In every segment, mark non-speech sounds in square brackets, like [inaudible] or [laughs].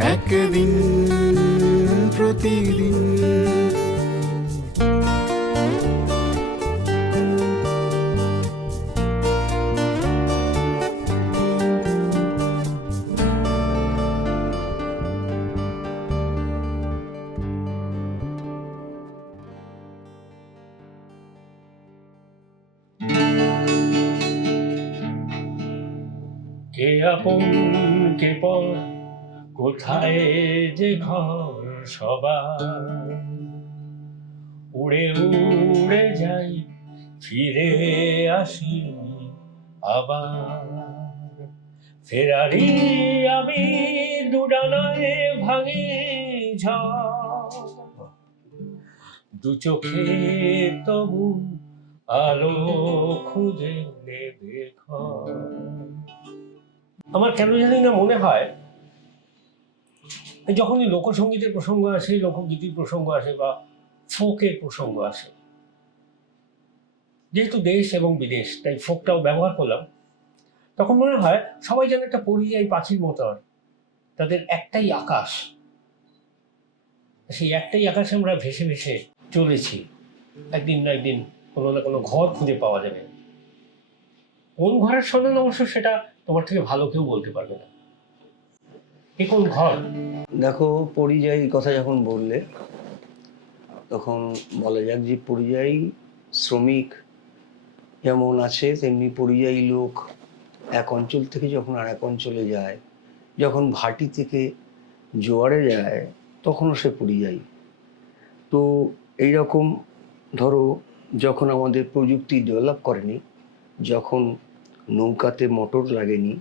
একদিন প্রতিদিন। কে আপন কে পর? কোথায় যে ঘর সবার? উড়ে উড়ে যাই, ফিরে আসি আবার। ফেরারি আমি দুডানায় ভাঙি দু চোখে তবু আলো খুঁজে নেবে আমার কেন জানি না মনে হয় যখনই লোকসঙ্গীতের প্রসঙ্গ আসে, লোকগীতির প্রসঙ্গ আসে বা ফোকের প্রসঙ্গ আসে, যেহেতু দেশ এবং বিদেশ, তাই ফোকটাও ব্যবহার করলাম, তখন মনে হয় সবাই যেন একটা পরিযায়ী পাখির মতো আর তাদের একটাই আকাশ, সেই একটাই আকাশে আমরা ভেসে ভেসে চলেছি। একদিন না একদিন কোনো না কোনো ঘর খুঁজে পাওয়া যাবে। কোন ঘরের সন্ধান অবশ্য সেটা তোমার থেকে ভালো কেউ বলতে পারবে না। কোন ঘর? দেখো, পরিযায়ী কথা যখন বললে, তখন বলা যাক যে পরিযায়ী শ্রমিক যেমন আছে, তেমনি পরিযায়ী লোক এক অঞ্চল থেকে যখন আর এক অঞ্চলে যায়, যখন ভাটি থেকে জোয়ারে যায়, তখনও সে পরিযায়ী। তো এই রকম ধরো, যখন আমাদের প্রযুক্তি ডেভেলপ করেনি, যখন নৌকাতে মোটর লাগেনি,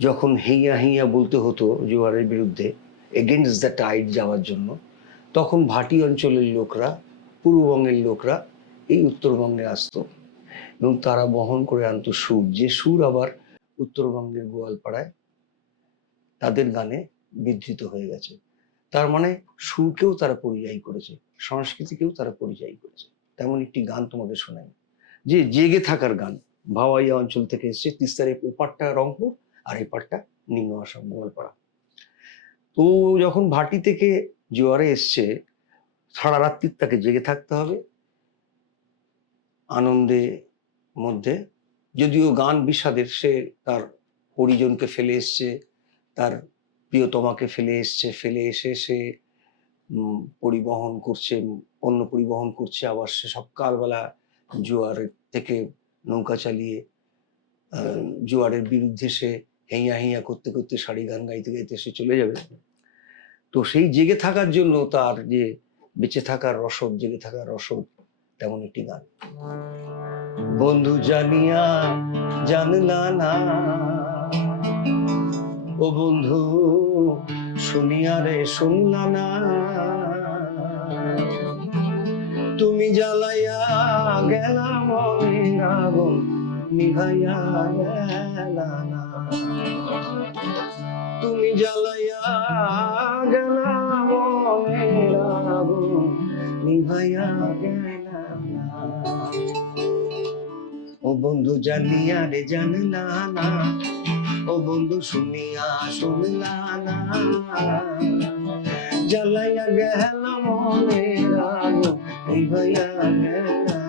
যখন হেইয়া হেইয়া বলতে হতো জোয়ারের বিরুদ্ধে এগেনস্ট দ্য টাইড যাওয়ার জন্য, তখন ভাটি অঞ্চলের লোকরা, পূর্ববঙ্গের লোকরা এই উত্তরবঙ্গে আসতো এবং তারা বহন করে আনতো সুর। যে সুর আবার উত্তরবঙ্গের গোয়ালপাড়ায় তাদের গানে বিধৃত হয়ে গেছে। তার মানে সুরকেও তারা পরিযায়ী করেছে, সংস্কৃতিকেও তারা পরিযায়ী করেছে। তেমন একটি গান তোমাকে শোনাই। যে জেগে থাকার গান, ভাওয়াইয়া অঞ্চল থেকে এসছে, তিস্তার এই ওপারটা রংপুর আর এপারটা নিম্ন আসাম গোয়ালপাড়া। তো যখন ভাটি থেকে জোয়ারে এসছে, সারা রাত্রি তাকে জেগে থাকতে হবে। আনন্দে মধ্যে, যদিও গান বিষাদের, সে তার পরিজনকে ফেলে এসছে, তার প্রিয়তমাকে ফেলে এসছে, ফেলে এসে সে পরিবহন করছে, পণ্য পরিবহন করছে, আবার সে সকালবেলা জোয়ারের থেকে নৌকা চালিয়ে জোয়ারের বিরুদ্ধে সে হেঁয়া হেঁয়া করতে করতে শাড়ি গান গাইতে গাইতে সে চলে যাবে। তো সেই জেগে থাকার জন্য তার যে বেঁচে থাকার রসদ, জেগে থাকার রসদ তেমন একটি গান। বন্ধু জানিয়া জানলা না ও বন্ধু শুনিয়া রে শুনলা না তুমি জ্বালাইয়া গেলা মনের আগুন নিভাইয়া গেলা না। তুমি জ্বালাইয়া গেলা ও বন্ধু জানিয়া রে জানলা না, ও বন্ধু শুনিয়া শুনলা না। জ্বালাইয়া গেল মনের আগুন নিভাইয়া গেলা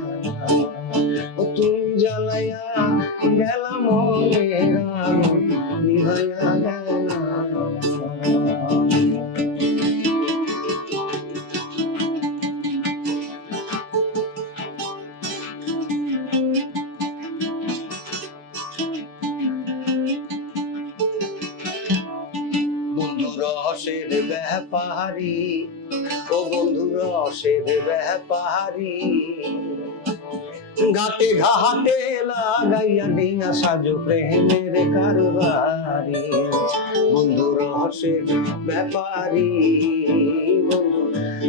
ঘাটে ঘাটে লাগাইয়া ডিঙা সাজো প্রেমের কারবারি। বন্ধু রসের ব্যাপারি।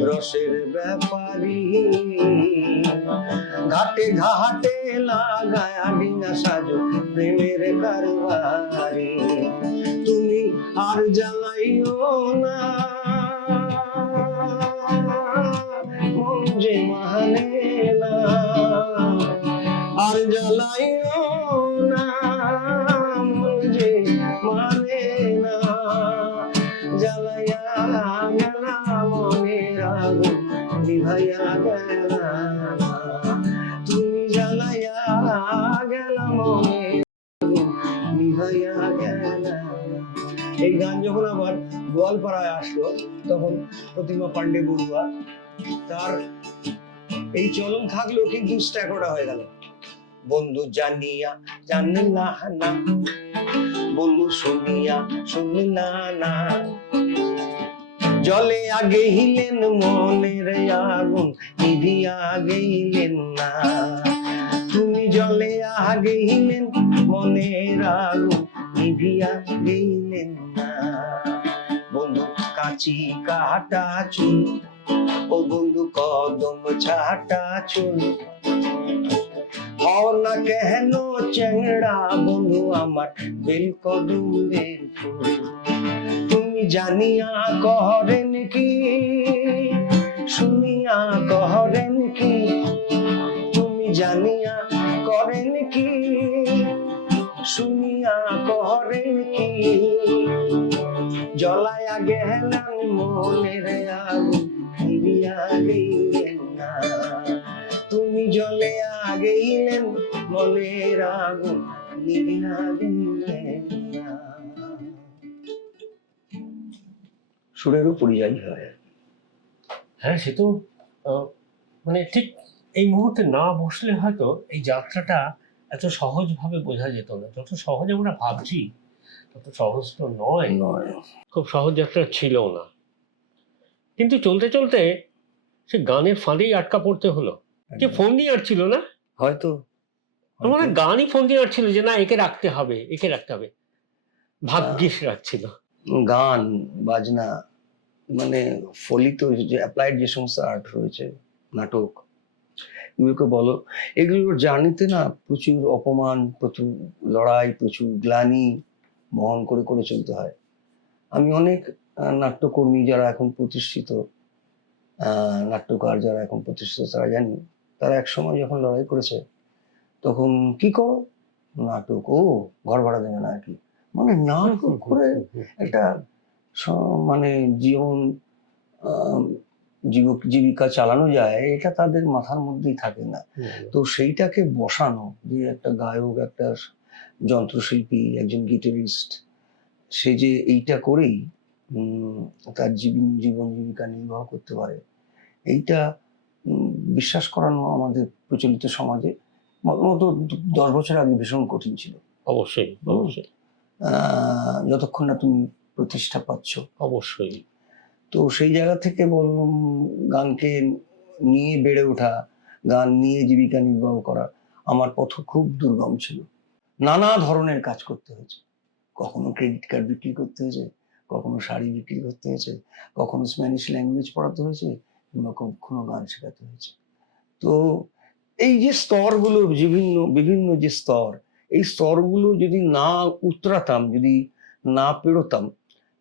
রসের ব্যাপারি। ঘাটে ঘাটে লাগায়া ডিঙা সাজো প্রেমের কারবারি। তুমি আর জ্বালাইও না। গোয়ালপাড়ায় আসলো, তখন প্রতিমা পান্ডে বড়ুয়া, তার এই চলন থাকলেও কিন্তু স্ট্যাকোটা হয়ে গেল। বন্ধু জানিয়া, জানলা না বন্ধু শুনিয়া, শুনলা না। জলে আগে হিলেন মনের আগুন নিভিয়া গেইলেন না। তুমি জলে আগে হিলেন মনের আগুন নিভিয়া গেইলেন না। বন্ধু কাচি কাটা চুল ও বন্ধু কদম ছাটা চুল হও না কেন চেংড়া বন্ধু আমার বেল কদমের ফুল? তুমি জানিয়া করেন কি, শুনিয়া করেন কি? তুমি জানিয়া করেন কি, শুনিয়া করেন কি? জলায়া আগুন গেলেন না তুমি জলে আগেইলেন মনের আগুন নিভিয়া গেলেন না সুরেরও পরিযায়ী হয়। হ্যাঁ সে তো আহ, মানে ঠিক এই মুহূর্তে না বসলে হয়তো এই যাত্রাটা এত সহজভাবে বোঝা যেত না। যত সহজ আমরা ভাবছি তত সহজ তো নয়। নয়। খুব সহজ যাত্রা ছিল না। কিন্তু চলতে চলতে সে গানের ফাঁদেই আটকা পড়তে হলো। যে ফোন দিয়ে আটছিল না? হয়তো। মনে গানই ফোন দিয়ে আটছিল যে না একে রাখতে হবে একে রাখতে হবে। ভাগ্যিস রাখছিল। গান বাজনা মানে ফলিত যে অ্যাপ্লাইড যে সমস্ত আর্ট রয়েছে নাটক এগুলোকে বলো এগুলোর জার্নিতে না প্রচুর অপমান প্রচুর লড়াই প্রচুর গ্লানি বহন করে করে চলতে হয়। আমি অনেক নাট্যকর্মী যারা এখন প্রতিষ্ঠিত নাট্যকার যারা এখন প্রতিষ্ঠিত তারা জানি। তারা এক সময় যখন লড়াই করেছে তখন কি করো নাটক ও ঘর ভাড়া দেবে না আর কি। মানে নাটক করে একটা মানে জীবন জীবিকা চালানো যায় এটা তাদের মাথার মধ্যেই থাকে না। তো সেইটাকে বসানো যে একটা গায়ক একটা যন্ত্রশিল্পী একজন গিটারিস্ট সে যে এইটা করেই তার জীবন জীবন জীবিকা নির্বাহ করতে পারে। এইটা বিশ্বাস করানো আমাদের প্রচলিত সমাজে মতো দশ বছর আগে ভীষণ কঠিন ছিল। অবশ্যই অবশ্যই। যতক্ষণ না তুমি প্রতিষ্ঠা পাচ্ছ। অবশ্যই। তো সেই জায়গা থেকে বলুন গানকে নিয়ে বেড়ে ওঠা গান নিয়ে জীবিকা নির্বাহ করা আমার পথ খুব দুর্গম ছিল। নানা ধরনের কাজ করতে হয়েছে। কখনো ক্রেডিট কার্ড বিক্রি করতে হয়েছে কখনো শাড়ি বিক্রি করতে হয়েছে কখনো স্প্যানিশ ল্যাঙ্গুয়েজ পড়াতে হয়েছে কিংবা কখনো গান শেখাতে হয়েছে। তো এই যে স্তরগুলো বিভিন্ন বিভিন্ন যে স্তর এই স্তরগুলো যদি না উতরাতাম যদি না পেরোতাম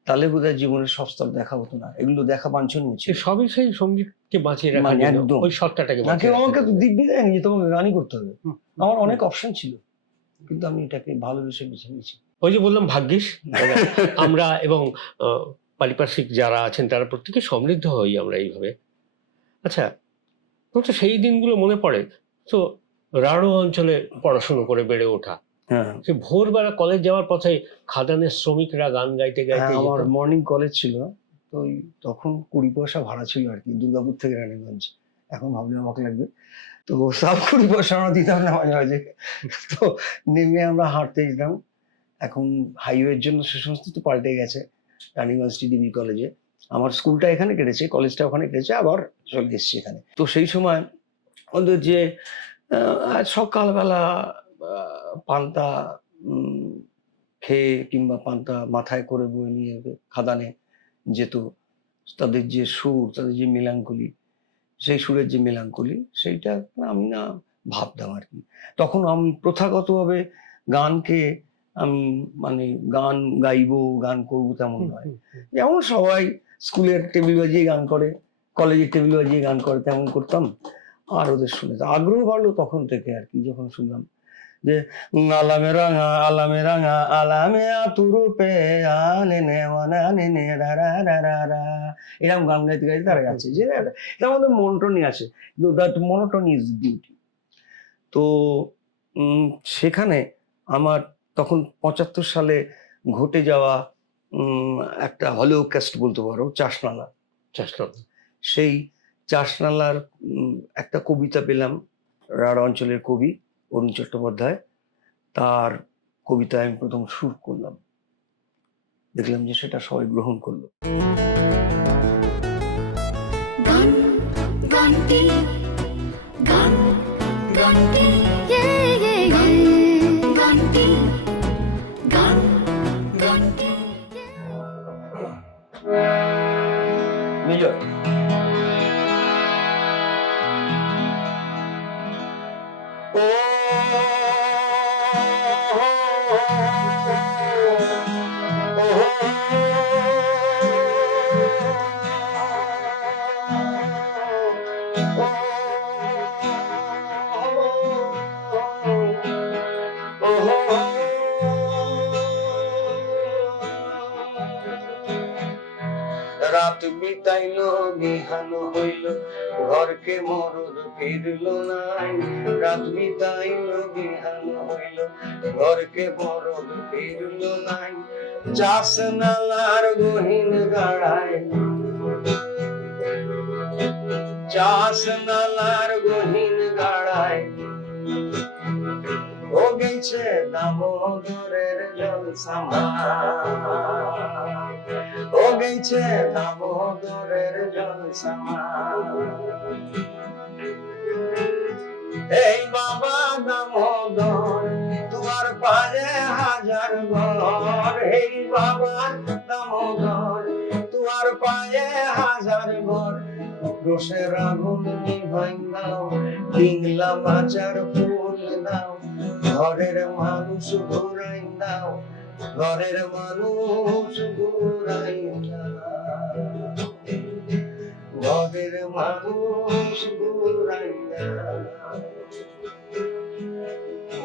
তাহলে বোধহয় জীবনের সব স্তর দেখা হতো না। এগুলো দেখা বাঞ্ছনীয় ছিল। সবই সেই সঙ্গীতকে বাঁচিয়ে রাখার মানে একদম। ওই সত্তাটাকে না কেউ আমাকে তো। দিব্যি দেয়নি যে তোমাকে গানই করতে হবে। আমার অনেক অপশন ছিল কিন্তু আমি এটাকে ভালোবেসে বেছে নিয়েছি। ওই যে বললাম ভাগ্যিস [laughs] আমরা এবং পারিপার্শ্বিক যারা আছেন তারা প্রত্যেকে সমৃদ্ধ হই আমরা এইভাবে। আচ্ছা তো সেই দিনগুলো মনে পড়ে। তো রাঢ় অঞ্চলে পড়াশুনো করে বেড়ে ওঠা। হ্যাঁ। সে ভোরবেলা কলেজ যাওয়ার পথে খাদানের শ্রমিকরা গান গাইতে গাইতে হ্যাঁ, আমার মর্নিং কলেজ ছিল তো তখন কুড়ি পয়সা ভাড়া ছিল আর কি দুর্গাপুর থেকে রানীগঞ্জ। এখন ভাবলে অবাক লাগবে। তো সব কুড়ি পয়সা আমরা দিতাম না মাঝে মাঝে। তো নেমে আমরা হাঁটতে যেতাম। এখন হাইওয়ের জন্য সে সমস্ত তো পাল্টে গেছে রানীগঞ্জ ডিবি কলেজে আমার স্কুলটা এখানে কেটেছে কলেজটা ওখানে কেটেছে আবার চলে এসেছি এখানে। তো সেই সময় ওদের যে সকালবেলা পান্তা খেয়ে কিংবা পান্তা মাথায় করে বই নিয়ে খাদানে যেত তাদের যে সুর তাদের যে মেলাঙ্কলি সেই সুরের যে মেলাঙ্কলি সেইটা আমি না ভাবতাম আর কি। তখন আমি প্রথাগতভাবে গানকে আমি মানে গান গাইব গান করব তেমন নয়। যেমন সবাই স্কুলের টেবিল বাজিয়ে গান করে কলেজের টেবিল বাজিয়ে গান করে, তেমন করতাম। আর ওদের শুনে আগ্রহ বাড়লো তখন থেকে আর কি, যখন শুনলাম যে, আলামে রাঙা আলামে রাঙা, আলামে আতুরু পে আনে নে ওয়ানা নে, রা রা রা রা এরকম গান গাইতে গাইতে তারা যাচ্ছে যে এটার মধ্যে মনোটনি আছে দ্যাট মনোটনি ইজ বিউটি তো সেখানে আমার তখন পঁচাত্তর সালে ঘটে যাওয়া একটা হলিওকাস্ট বলতে পারো চাষনালা চেষ্টা সেই চাষনালার একটা কবিতা পেলাম, রাঢ় অঞ্চলের কবি অরুণ চট্টোপাধ্যায়। তার কবিতায় আমি প্রথম সুর করলাম। দেখলাম যে সেটা সবাই গ্রহণ করল। গান, গানটি গান, গানটি ঘরকে মরদ ফিরল নাই। রাত বিতাইল বিহান হইল ঘরকে মরদ ফিরল নাই। চাষ নালার গহীন গাড়ায়। চাষ নালার গহীন গাড়ায়। ও গেছে দামোদরের জল সামা ও গেছে দামোদরের জল এই বাবা দামোদর তোমার পায়ে হাজার ঘর এই বাবা দামোদর তোমার পায়ে হাজার ঘর রোষের আগুন নিভাই পিংলা মাচার ফুল দাও ঘরের মানুষ ঘুরাই দাও ঘরের মানুষ ঘুরাই ঘরের মানুষ ঘুরাই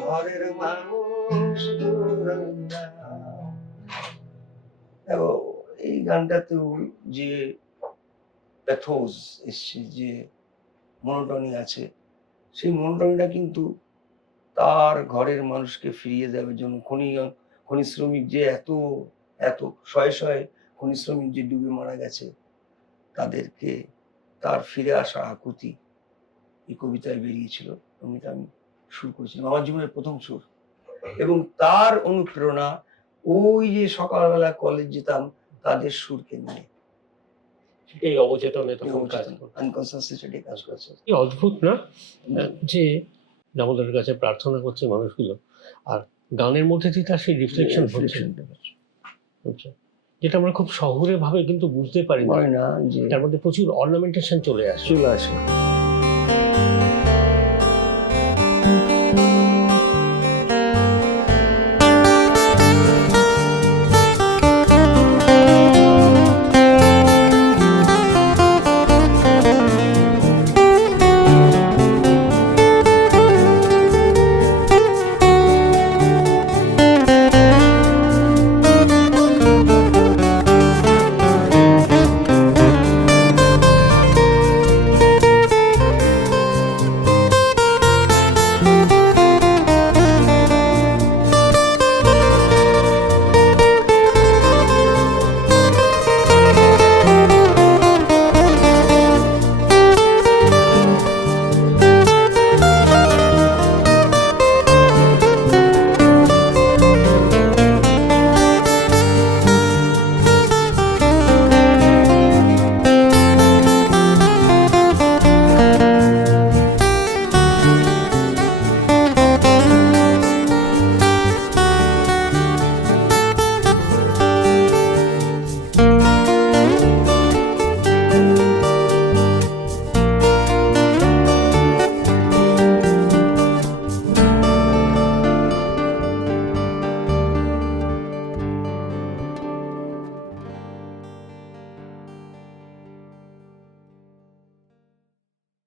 ঘরের মানুষ ঘুরাই এই গানটাতেও যে প্যাথোস এসছে, যে মনোটনি আছে, সেই মনোটনিটা কিন্তু তার ঘরের মানুষকে ফিরিয়ে দেওয়ার জন্য খনি খনি শ্রমিক যে এত এত শয়ে শয়ে খনি শ্রমিক যে ডুবে মারা গেছে তাদেরকে তার ফিরে আসা আকুতি এই কবিতায় বেরিয়েছিল কবিতা আমি সুর করেছিলাম। আমার জীবনের প্রথম সুর। এবং তার অনুপ্রেরণা ওই যে সকালবেলা কলেজ যেতাম তাদের সুরকে নিয়ে। এই অবচেতনে তখন কাজ। আনকনসিয়াসলি সেটাই কাজ করছে। কি অদ্ভুত না? যে দামোদরের কাছে প্রার্থনা করছে মানুষগুলো আর গানের মধ্যে দিয়ে তার সেই রিফ্লেকশন হচ্ছে। যেটা আমরা খুব শহুরে ভাবে কিন্তু বুঝতে পারি না যে তার মধ্যে প্রচুর অর্নামেন্টেশন চলে আসে। চলে আসে।